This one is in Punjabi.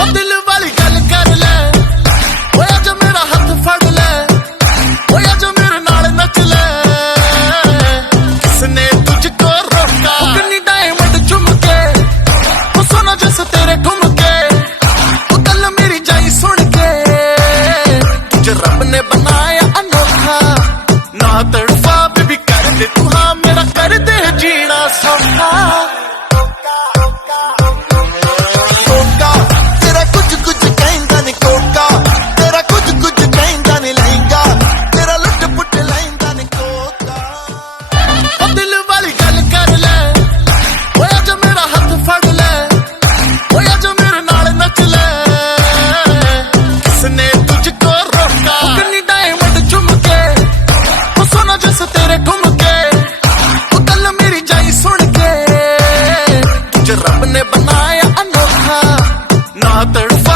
ਉਹ ਦਿਲ ਵਾਲੀ ਗੱਲ ਕਰ ਲੈ, ਓਏ ਅੱਜ ਮੇਰਾ ਹੱਥ ਫੜ ਲੈ, ਓਏ ਅੱਜ ਮੇਰੇ ਨਾਲ ਨੱਚ ਲੈ, ਕਿਸਨੇ ਤੁਝਕੋ ਰੋਕਾ। ਉਹ ਕਿੰਨੀ ਡਾਇਮੰਡ ਚੁੰਮ ਕੇ, ਉਹ ਸੋਨਾ ਜਿਸ ਤੇਰੇ ਘੁੰਮ ਕੇ, ਉਹ ਗੱਲ ਮੇਰੀ ਜਾਈ ਸੁਣ ਕੇ, ਤੁਝ ਰੱਬ ਨੇ ਬਣਾਇਆ ਅਨੋਖਾ, ਨਾ ਤੜਫਾ ਬੇਬੀ ਕਰ ਦੇ ਤੂੰ ਹਾਂ ਮੇਰਾ, ਕਰ ਦੇ ਜੀਣਾ ਸੌਖਾ। ਤੇਰੇ ਘੁੰਮ ਕੇ, ਉਹ ਗੱਲ ਮੇਰੀ ਜਾਈ ਸੁਣ ਕੇ, ਤੁਝ ਰੱਬ ਨੇ ਬਣਾਇਆ ਅਨੋਖਾ, ਨਾ ਤੜਫ